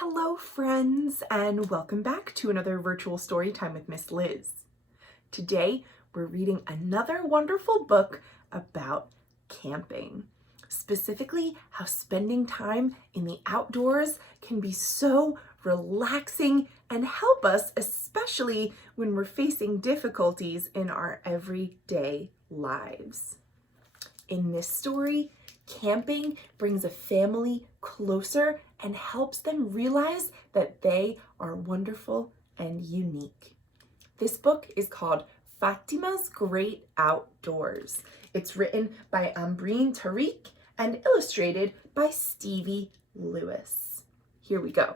Hello friends, and welcome back to another virtual story time with Miss Liz. Today we're reading another wonderful book about camping. Specifically, how spending time in the outdoors can be so relaxing and help us, especially when we're facing difficulties in our everyday lives. In this story, camping brings a family closer and helps them realize that they are wonderful and unique. This book is called Fatima's Great Outdoors. It's written by Ambreen Tariq and illustrated by Stevie Lewis. Here we go.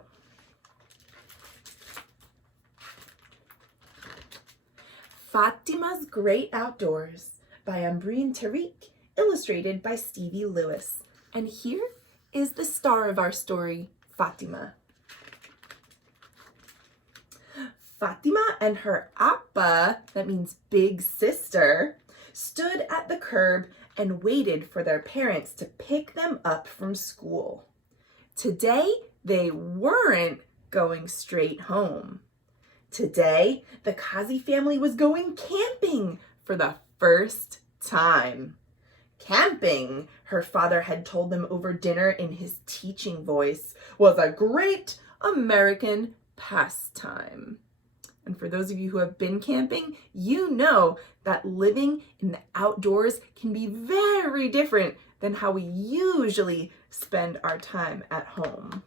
Fatima's Great Outdoors by Ambreen Tariq, illustrated by Stevie Lewis. And here is the star of our story, Fatima. Fatima and her appa, that means big sister, stood at the curb and waited for their parents to pick them up from school. Today, they weren't going straight home. Today, the Kazi family was going camping for the first time. Camping, her father had told them over dinner in his teaching voice, was a great American pastime. And for those of you who have been camping, you know that living in the outdoors can be very different than how we usually spend our time at home.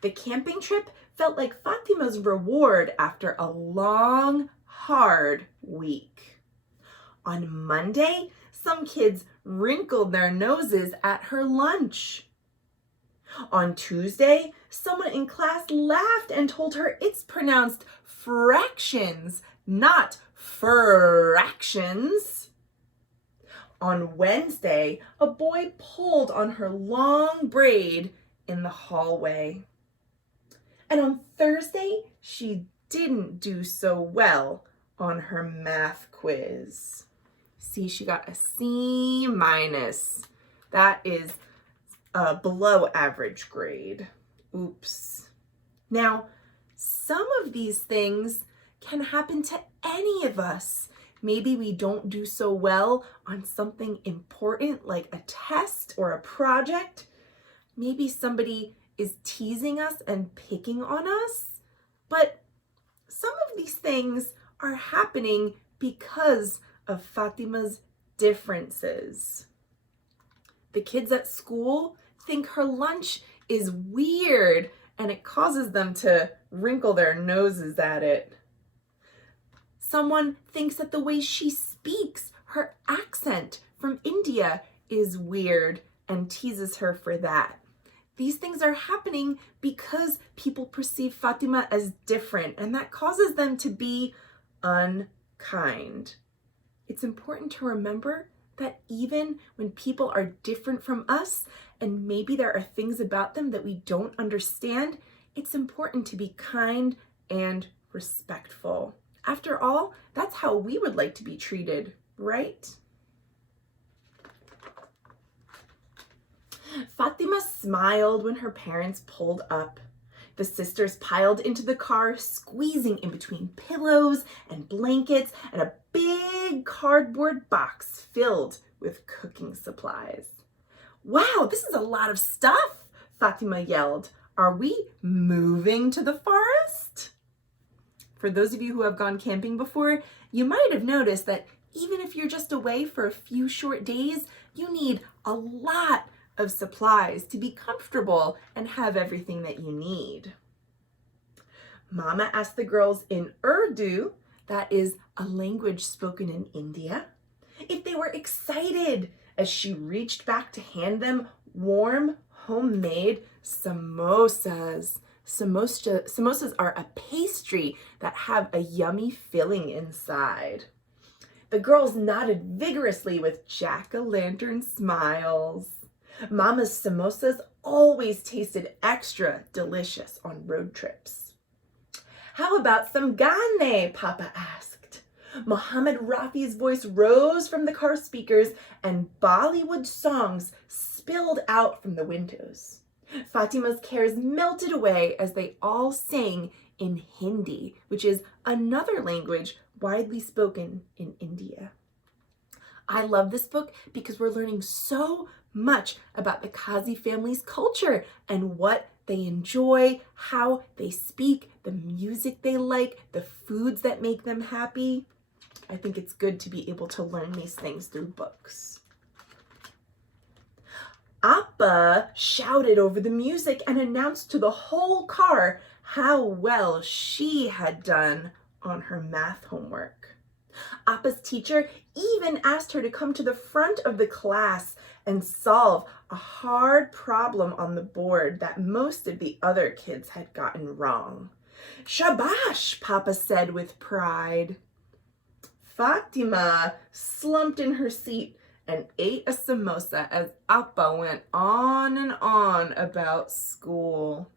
The camping trip felt like Fatima's reward after a long, hard week. On Monday, some kids wrinkled their noses at her lunch. On Tuesday, someone in class laughed and told her it's pronounced fractions, not fractions. On Wednesday, a boy pulled on her long braid in the hallway. And on Thursday, she didn't do so well on her math quiz. See, she got a C-. That is a below average grade. Oops. Now, some of these things can happen to any of us. Maybe we don't do so well on something important like a test or a project. Maybe somebody is teasing us and picking on us. But some of these things are happening because of Fatima's differences. The kids at school think her lunch is weird and it causes them to wrinkle their noses at it. Someone thinks that the way she speaks, her accent from India, is weird and teases her for that. These things are happening because people perceive Fatima as different, and that causes them to be unkind. It's important to remember that even when people are different from us, and maybe there are things about them that we don't understand, it's important to be kind and respectful. After all, that's how we would like to be treated, right? Fatima smiled when her parents pulled up. The sisters piled into the car, squeezing in between pillows and blankets and a big cardboard box filled with cooking supplies. "Wow, this is a lot of stuff," Fatima yelled. "Are we moving to the forest?" For those of you who have gone camping before, you might have noticed that even if you're just away for a few short days, you need a lot of supplies to be comfortable and have everything that you need. Mama asked the girls in Urdu, that is a language spoken in India, if they were excited as she reached back to hand them warm, homemade samosas. Samosas are a pastry that have a yummy filling inside. The girls nodded vigorously with jack-o'-lantern smiles. Mama's samosas always tasted extra delicious on road trips. "How about some Ghane?" Papa asked. Mohammed Rafi's voice rose from the car speakers and Bollywood songs spilled out from the windows. Fatima's cares melted away as they all sang in Hindi, which is another language widely spoken in India. I love this book because we're learning so much about the Kazi family's culture and what they enjoy, how they speak, the music they like, the foods that make them happy. I think it's good to be able to learn these things through books. Appa shouted over the music and announced to the whole car how well she had done on her math homework. Appa's teacher even asked her to come to the front of the class and solve a hard problem on the board that most of the other kids had gotten wrong. "Shabash," Papa said with pride. Fatima slumped in her seat and ate a samosa as Appa went on and on about school.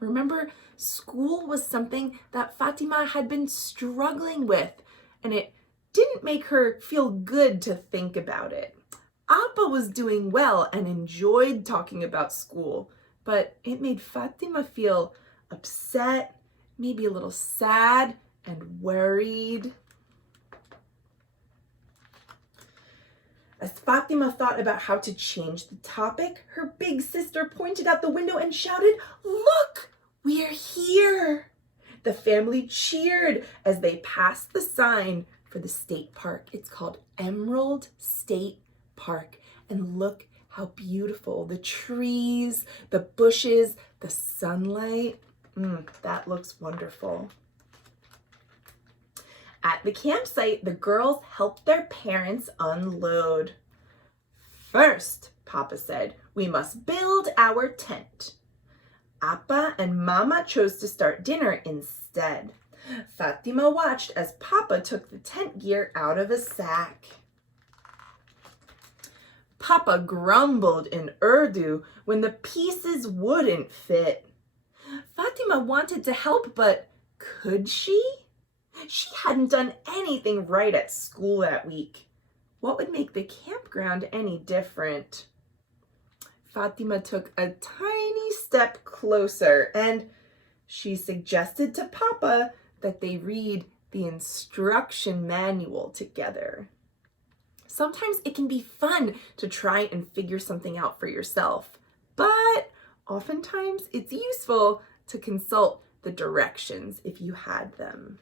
Remember, school was something that Fatima had been struggling with, and it didn't make her feel good to think about it. Appa was doing well and enjoyed talking about school, but it made Fatima feel upset, maybe a little sad and worried. As Fatima thought about how to change the topic, her big sister pointed out the window and shouted, "Look, we're here!" The family cheered as they passed the sign for the state park. It's called Emerald State Park. And look how beautiful the trees, the bushes, the sunlight. That looks wonderful. At the campsite, the girls helped their parents unload. "First," Papa said, "we must build our tent." Appa and Mama chose to start dinner instead. Fatima watched as Papa took the tent gear out of a sack. Papa grumbled in Urdu when the pieces wouldn't fit. Fatima wanted to help, but could she? She hadn't done anything right at school that week. What would make the campground any different? Fatima took a tiny step closer and she suggested to Papa that they read the instruction manual together. Sometimes it can be fun to try and figure something out for yourself, but oftentimes it's useful to consult the directions if you had them.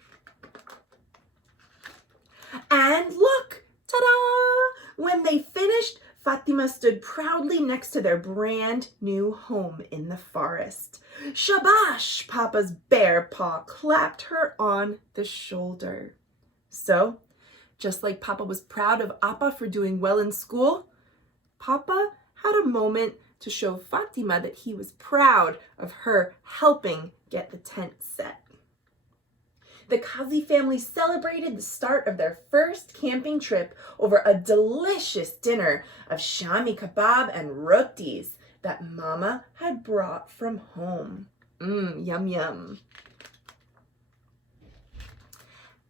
And look, ta-da! When they finished, Fatima stood proudly next to their brand new home in the forest. "Shabash!" Papa's bare paw clapped her on the shoulder. So, just like Papa was proud of Appa for doing well in school, Papa had a moment to show Fatima that he was proud of her helping get the tent set. The Kazi family celebrated the start of their first camping trip over a delicious dinner of shami kebab and rotis that Mama had brought from home. Yum, yum.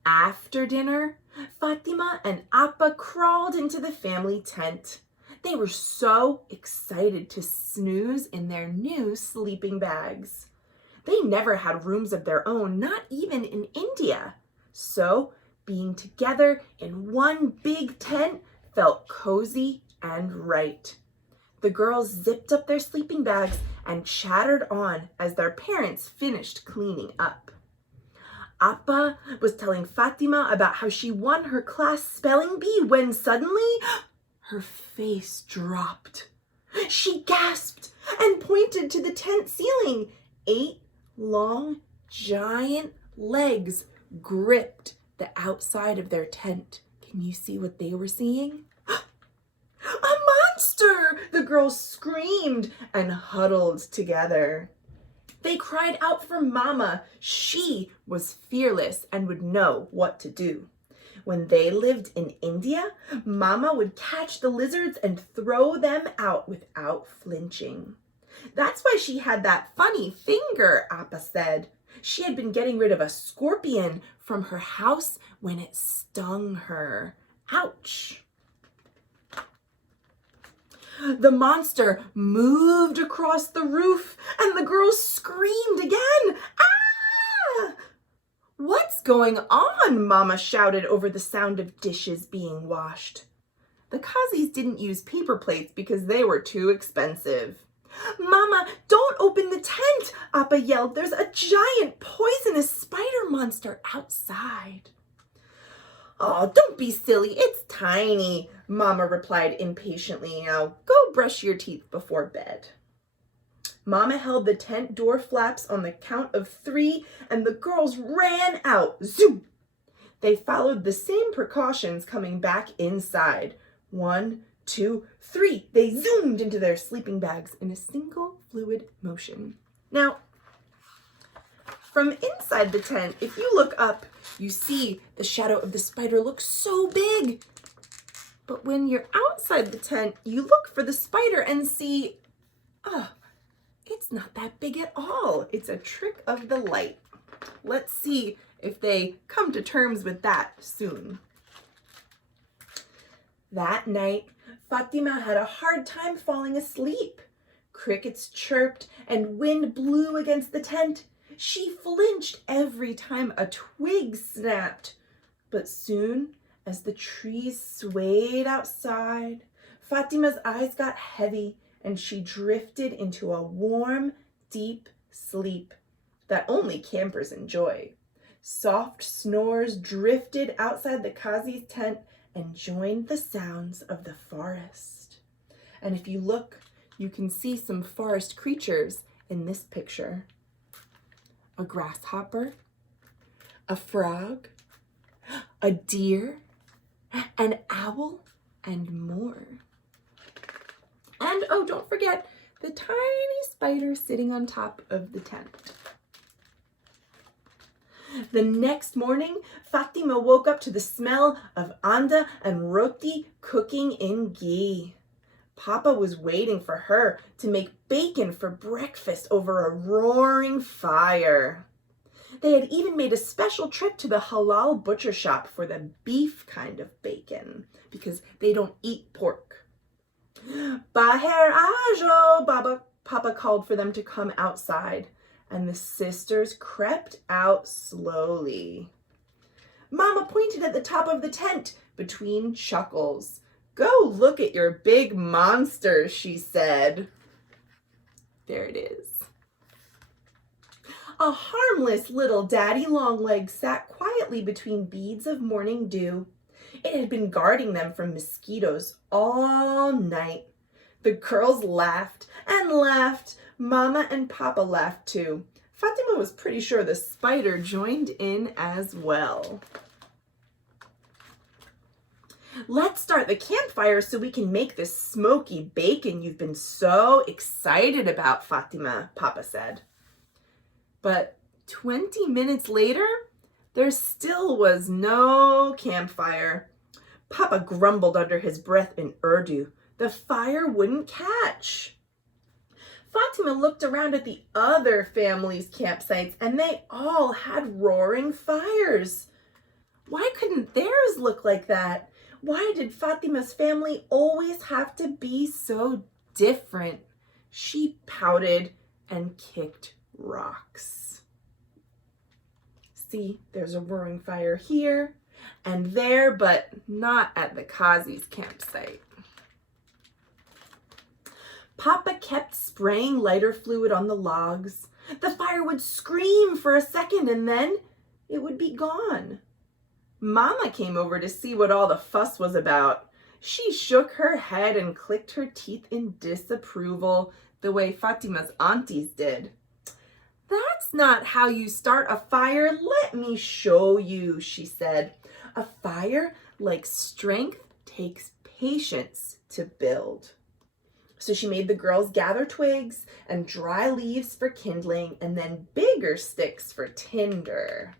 After dinner, Fatima and Appa crawled into the family tent. They were so excited to snooze in their new sleeping bags. They never had rooms of their own, not even in India. So, being together in one big tent felt cozy and right. The girls zipped up their sleeping bags and chattered on as their parents finished cleaning up. Appa was telling Fatima about how she won her class spelling bee when suddenly her face dropped. She gasped and pointed to the tent ceiling. 8 long, giant legs gripped the outside of their tent. Can you see what they were seeing? "A monster!" the girls screamed and huddled together. They cried out for Mama. She was fearless and would know what to do. When they lived in India, Mama would catch the lizards and throw them out without flinching. That's why she had that funny finger, Appa said. She had been getting rid of a scorpion from her house when it stung her. Ouch! The monster moved across the roof and the girls screamed again. Ah! What's going on? Mama shouted over the sound of dishes being washed. The Kazis didn't use paper plates because they were too expensive. Mama, don't open the tent, Appa yelled. There's a giant poisonous spider monster outside. Oh, don't be silly. It's tiny, Mama replied impatiently. Now go brush your teeth before bed. Mama held the tent door flaps on the count of 3 and the girls ran out. Zoom! They followed the same precautions coming back inside. 1, 2, 3. They zoomed into their sleeping bags in a single fluid motion. Now, from inside the tent, if you look up, you see the shadow of the spider looks so big. But when you're outside the tent, you look for the spider and see, oh, it's not that big at all. It's a trick of the light. Let's see if they come to terms with that soon. That night, Fatima had a hard time falling asleep. Crickets chirped and wind blew against the tent. She flinched every time a twig snapped. But soon, as the trees swayed outside, Fatima's eyes got heavy and she drifted into a warm, deep sleep that only campers enjoy. Soft snores drifted outside the Kazi's tent and joined the sounds of the forest. And if you look, you can see some forest creatures in this picture. A grasshopper, a frog, a deer, an owl, and more. And oh, don't forget the tiny spider sitting on top of the tent. The next morning, Fatima woke up to the smell of anda and roti cooking in ghee. Papa was waiting for her to make bacon for breakfast over a roaring fire. They had even made a special trip to the halal butcher shop for the beef kind of bacon because they don't eat pork. Baher ajo, Papa called for them to come outside, and the sisters crept out slowly. Mama pointed at the top of the tent between chuckles. Go look at your big monster, she said. There it is. A harmless little daddy longlegs sat quietly between beads of morning dew. It had been guarding them from mosquitoes all night. The girls laughed and laughed. Mama and Papa laughed too. Fatima was pretty sure the spider joined in as well. Let's start the campfire so we can make this smoky bacon you've been so excited about, Fatima, Papa said. But 20 minutes later, there still was no campfire. Papa grumbled under his breath in Urdu. The fire wouldn't catch. Fatima looked around at the other families' campsites and they all had roaring fires. Why couldn't theirs look like that? Why did Fatima's family always have to be so different? She pouted and kicked rocks. See, there's a roaring fire here and there, but not at the Kazi's campsite. Papa kept spraying lighter fluid on the logs. The fire would scream for a second and then it would be gone. Mama came over to see what all the fuss was about. She shook her head and clicked her teeth in disapproval, the way Fatima's aunties did. That's not how you start a fire. Let me show you, she said. A fire, like strength, takes patience to build. So she made the girls gather twigs and dry leaves for kindling and then bigger sticks for tinder.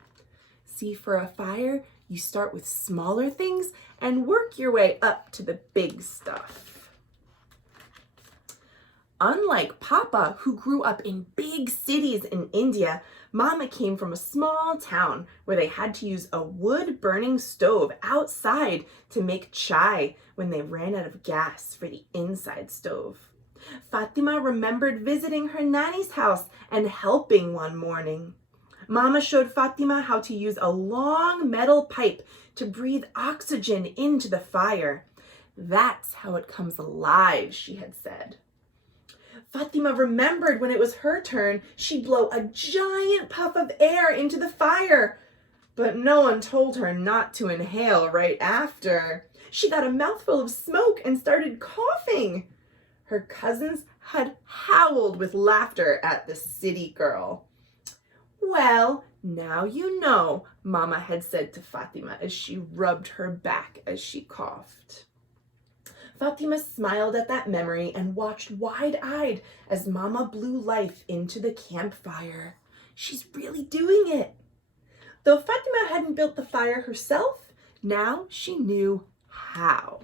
See, for a fire, you start with smaller things and work your way up to the big stuff. Unlike Papa, who grew up in big cities in India, Mama came from a small town where they had to use a wood-burning stove outside to make chai when they ran out of gas for the inside stove. Fatima remembered visiting her nanny's house and helping one morning. Mama showed Fatima how to use a long metal pipe to breathe oxygen into the fire. That's how it comes alive, she had said. Fatima remembered when it was her turn, she'd blow a giant puff of air into the fire. But no one told her not to inhale right after. She got a mouthful of smoke and started coughing. Her cousins had howled with laughter at the city girl. Well, now you know, Mama had said to Fatima as she rubbed her back as she coughed. Fatima smiled at that memory and watched wide-eyed as Mama blew life into the campfire. She's really doing it. Though Fatima hadn't built the fire herself, now she knew how.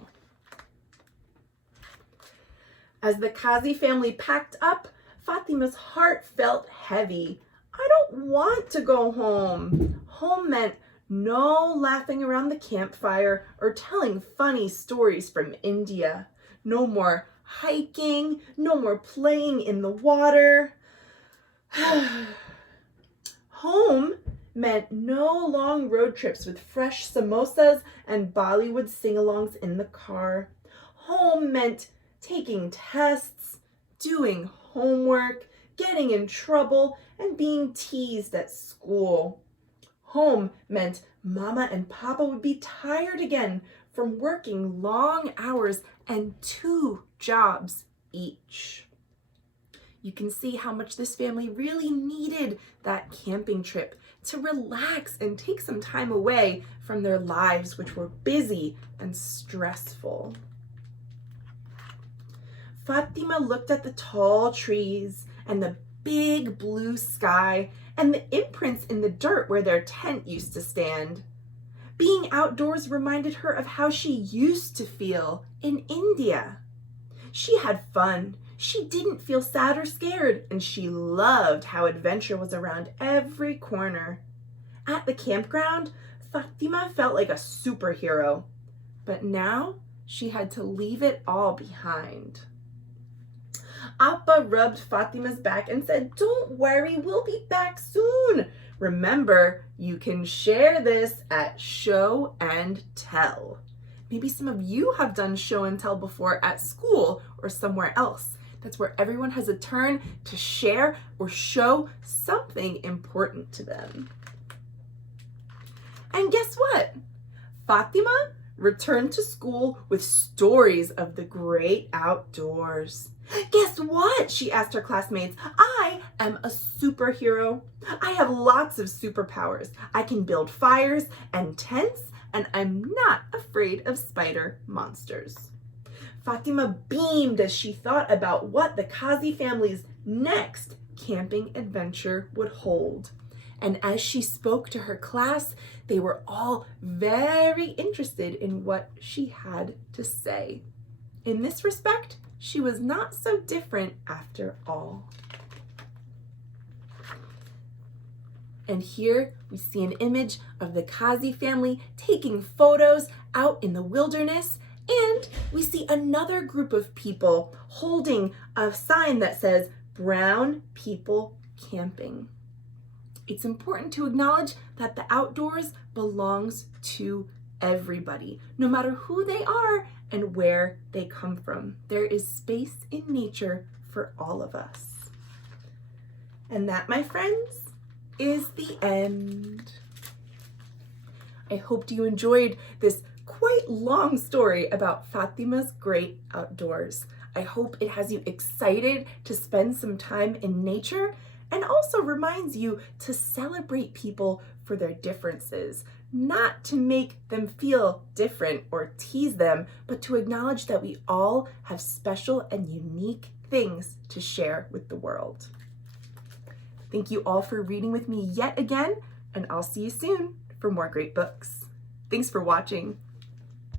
As the Kazi family packed up, Fatima's heart felt heavy. I don't want to go home. Home meant no laughing around the campfire or telling funny stories from India. No more hiking, no more playing in the water. Home meant no long road trips with fresh samosas and Bollywood sing-alongs in the car. Home meant taking tests, doing homework, getting in trouble, and being teased at school. Home meant Mama and Papa would be tired again from working long hours and 2 jobs each. You can see how much this family really needed that camping trip to relax and take some time away from their lives, which were busy and stressful. Fatima looked at the tall trees and the big blue sky and the imprints in the dirt where their tent used to stand. Being outdoors reminded her of how she used to feel in India. She had fun. She didn't feel sad or scared, and she loved how adventure was around every corner. At the campground, Fatima felt like a superhero, but now she had to leave it all behind. Appa rubbed Fatima's back and said, "Don't worry, we'll be back soon. Remember, you can share this at show and tell." Maybe some of you have done show and tell before at school or somewhere else. That's where everyone has a turn to share or show something important to them. And guess what? Fatima returned to school with stories of the great outdoors. Guess what? She asked her classmates. I am a superhero. I have lots of superpowers. I can build fires and tents, and I'm not afraid of spider monsters. Fatima beamed as she thought about what the Kazi family's next camping adventure would hold. And as she spoke to her class, they were all very interested in what she had to say. In this respect, she was not so different after all. And here we see an image of the Kazi family taking photos out in the wilderness, and we see another group of people holding a sign that says "Brown People Camping." It's important to acknowledge that the outdoors belongs to everybody, no matter who they are and where they come from. There is space in nature for all of us. And that, my friends, is the end. I hope you enjoyed this quite long story about Fatima's great outdoors. I hope it has you excited to spend some time in nature and also reminds you to celebrate people for their differences, not to make them feel different or tease them, but to acknowledge that we all have special and unique things to share with the world. Thank you all for reading with me yet again, and I'll see you soon for more great books. Thanks for watching.